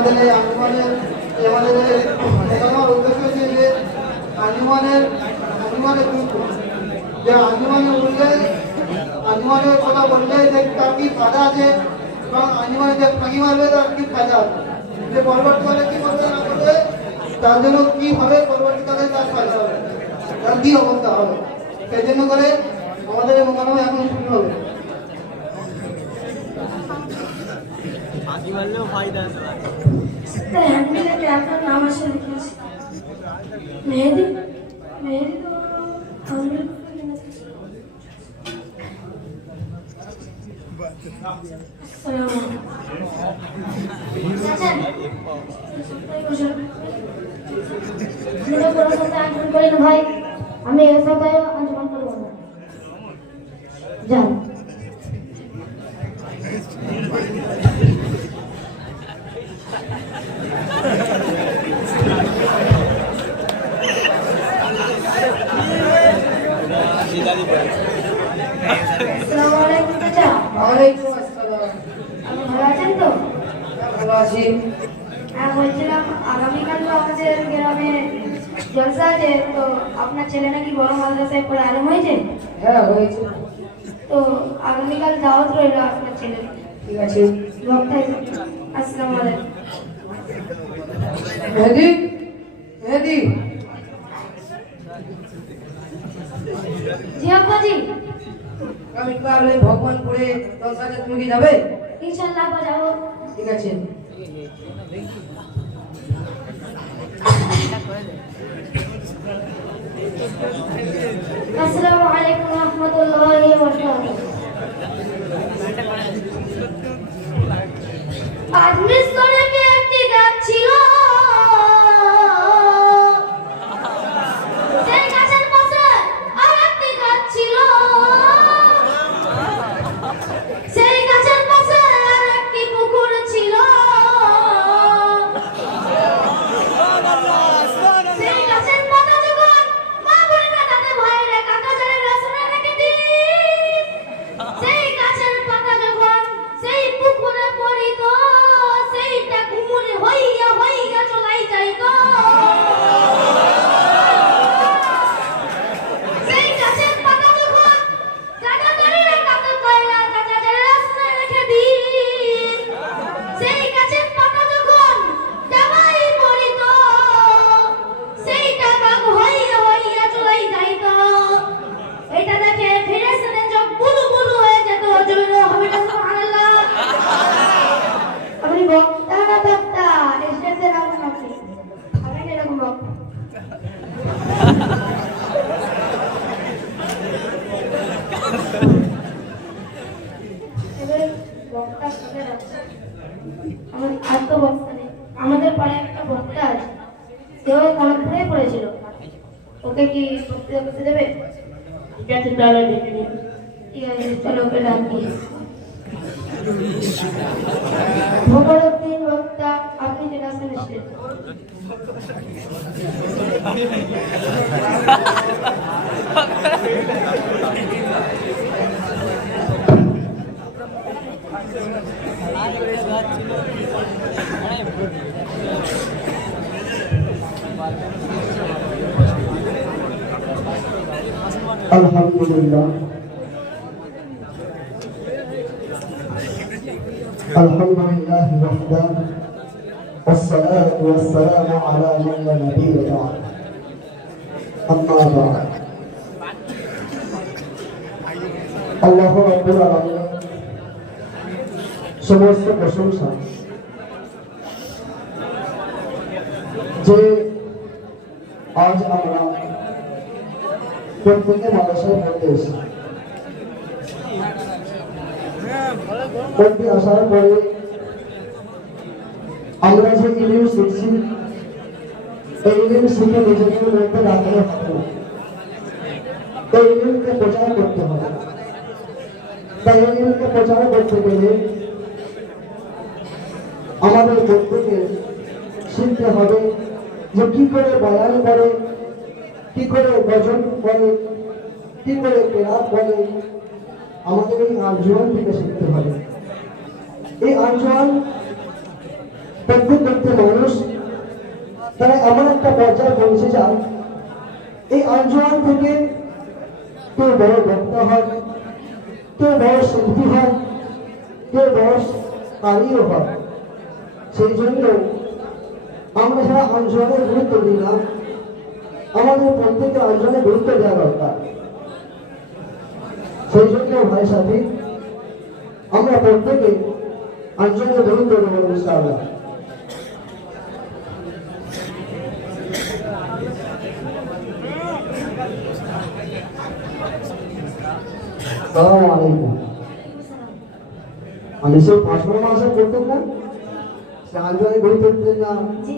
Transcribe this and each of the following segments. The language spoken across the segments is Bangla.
আমাদের এই আঞ্জুমানের আমাদের দেখানোর উদ্দেশ্য হচ্ছে যে আঞ্জুমানের যে আঞ্জুমানের উঠলে আঞ্জুমানের কথা বললে যে তার কি ফায়দা আছে এবং আঞ্জুমানে যে ফাঁকি মারবে তার কি ফায়দা আছে, যে পরবর্তীকালে কি করবে না করবে তার জন্য কি হবে, পরবর্তীকালে তার ফায়দা হবে, তার কি অবস্থা হবে, সেই জন্য করে আমাদের এই মোকাবিলা এখন শুরু হবে। আপনার নাম আসে লিখেছি মেহেদি। মেহেদি তো ভাই আমি এর সাথে আঞ্জুমান করবো না, যান। বলছিলাম আগামীকাল তো আমাদের গ্রামে জলসা আছে, তো আপনার ছেলে নাকি বড় মাদ্রাসায় পড়ে আরম্ভ হয়েছে? হ্যাঁ হয়েছে। তো আগামীকাল দাওয়াত রইল আপনার ছেলে। ঠিক আছে। আসসালামু আলাইকুম। মেহেদি মেহেদি জি আব্বাজি। আগামীকাল ওই ভগবানপুরে জলসাতে তুমি কি যাবে? ইনশাআল্লাহ আব্বা যাবো। ঠিক আছে। আসসালামু আলাইকুম ওয়া রাহমাতুল্লাহি ওয়া বারাকাতুহু। আজ মিসরে একটি গাছ ছিল, সেই গাছের পাশে আরেকটি গাছ ছিল, সেই গাছের পাশে আরেকটি পুকুর ছিল, সেই গাছের পাতা যখন মা বলবে তাতে ভাইরে কাকা জানে রসনা রেখে দিন, সেই গাছের পাতা যখন সেই পুকুরে পড়িত, সেইটা কুমুরে হইয়া হইয়া চলাই যাইত, সেই গাছের পাতা যখন কাকা জানে কাকা কয়লা কাকা জানে রসনা রেখে দিন, সেই গাছের পাতা যখন জামাই পড়িত, সেইটা কাক হইয়া হইয়া চলাই যাইত। এটা দেখে ফিরেস্তাদের চোখ বুলু বুলু হয়ে যেত। জোরে হবে না সুবহানাল্লাহ। আপনি বক্তা না বক্তা? স্টেজে রাখুন আপনি। আপনি এরকম বক্তা। এবারে বক্তা শুনে রাখুন। আমার আর তো বক্তা নেই। আমাদের পাড়ায় একটা বক্তা আছে, সেও কলেজে পড়েছিল। ওকে কি বক্তৃতা করতে দেবে? ঠিক আছে, তাহলে দেখে নিন। ঠিক আছে, চলো ওকে ডাকি। ভগবতীর বক্তা, আপনি যেটা শুনেছেন। আলহামদুলিল্লাহ আলহামদুলিল্লাহ ওয়াহদা والصلاة والسلام على من لا نبي بعد أما بعد আল্লাহ রাব্বুল আলামিন সমস্ত প্রশংসা যে আজ আমরা প্রত্যেকে মাদ্রাসায় পড়তে এসেছি। পড়তে আসার পরে আমরা যে ইলম শিখছি, এই ইলম শিখে নিজেদের মধ্যে রাখলে হবে না, এই ইলমকে প্রচার করতে হবে। তাই এই ইলমকে প্রচার করতে গেলে আমাদের প্রত্যেকে শিখতে হবে যে কি করে বয়ান করে, কি করে গজল বলে, কি করে কেরাত বলে, আমাদের এই আঞ্জুমান থেকে শিখতে হবে। এই আঞ্জুমান প্রত্যেক মানুষ তারা এমন একটা পর্যায়ে পৌঁছে যান, এই আঞ্জুমান থেকে কেউ বড় বক্তা হয়, কেউ বড় শিল্পী হয়, কেউ বড় কারিও হয়। সেই জন্য আমরা যারা আঞ্জুমানের গুরুত্ব দিই না, আমাদের প্রত্যেকের আঞ্জুমানে গুরুত্ব দেওয়া দরকার। সেই জন্য ভাই সাথী আমরা প্রত্যেকে আঞ্জুমানের গুরুত্ব দেবো ইনশাআল্লাহ। আসসালামু আলাইকুম। আমি সেই 5 মাসে করতেন না, সে আঞ্জুমানে গুরুত্ব দিতেন না। জি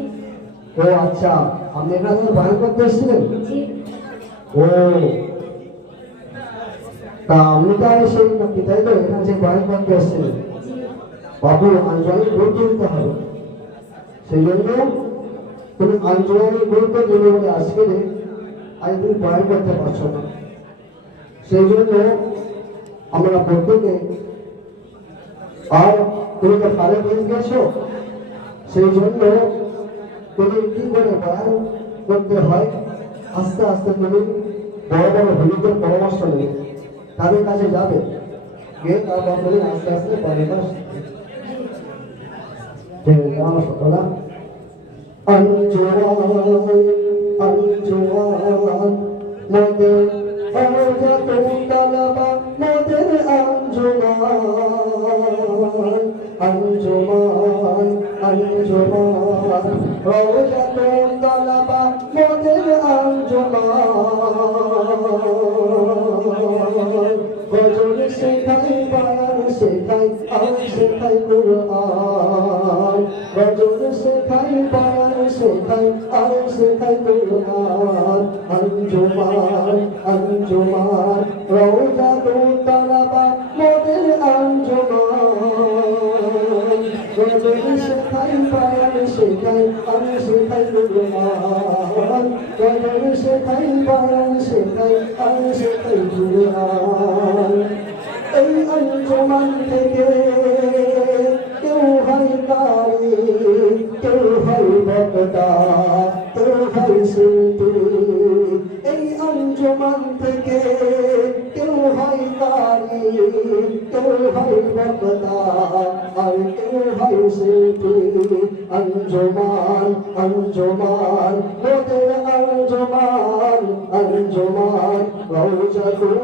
ও আচ্ছা, আপনি এখানে বয়ান করতে এসেছিলেন? জি ও তা আপনি তো সেই পিতাই তো এখানে যে বয়ান করতে এসেছিলেন। জি বাবু আঞ্জুমানে গুরুত্ব দিতে হবে। সেই জন্য তুমি আঞ্জুমানে গুরুত্ব দিলে বলে আজকে আজ তুমি বয়ান করতে পারছো না। সেই জন্য আমরা প্রত্যেকে, আর তুমি তো ফালে দিয়ে গেছো, সেই জন্য তুমি কি করে বয়ান করতে হয় আস্তে আস্তে তুমি বড় বড় হুজুরদের পরামর্শ নেবে, তাদের কাছে যাবে, গিয়ে তারপর তুমি আস্তে আস্তে বয়ানটা শিখবে। ঠিক আছে, আমার সকলা আঞ্জুমান মোদের অজাতুন তালাবা মোদের আঞ্জুমান আঞ্জুমান আঞ্জুমান অজাতুন তালাবা মোদের আঞ্জুমান গজল শেখাই বায়ান শেখাই আর শেখাই কুরআন গজল শেখাই বায়ান শেখাই আর শেখাই কুরআন আঞ্জুমান আঞ্জুমান রওজাতুন তালাবা মোদের আঞ্জুমান গজল শেখাই বায়ান শেখাই আর শেখাই কুরআন গজল শেখাই বায়ান শেখাই আর শেখাই কুরআন। এই আঞ্জুমান থেকে কেউ হয় কারি, কেউ হয় বক্তা, কেউ হয় শিল্পী। এই আঞ্জুমান থেকে কেউ হয় কারি, কেউ হয় বক্তা, আর কেউ হয় শিল্পী। আঞ্জুমান আঞ্জুমান মোদের আঞ্জুমান আঞ্জুমান রওজাতুন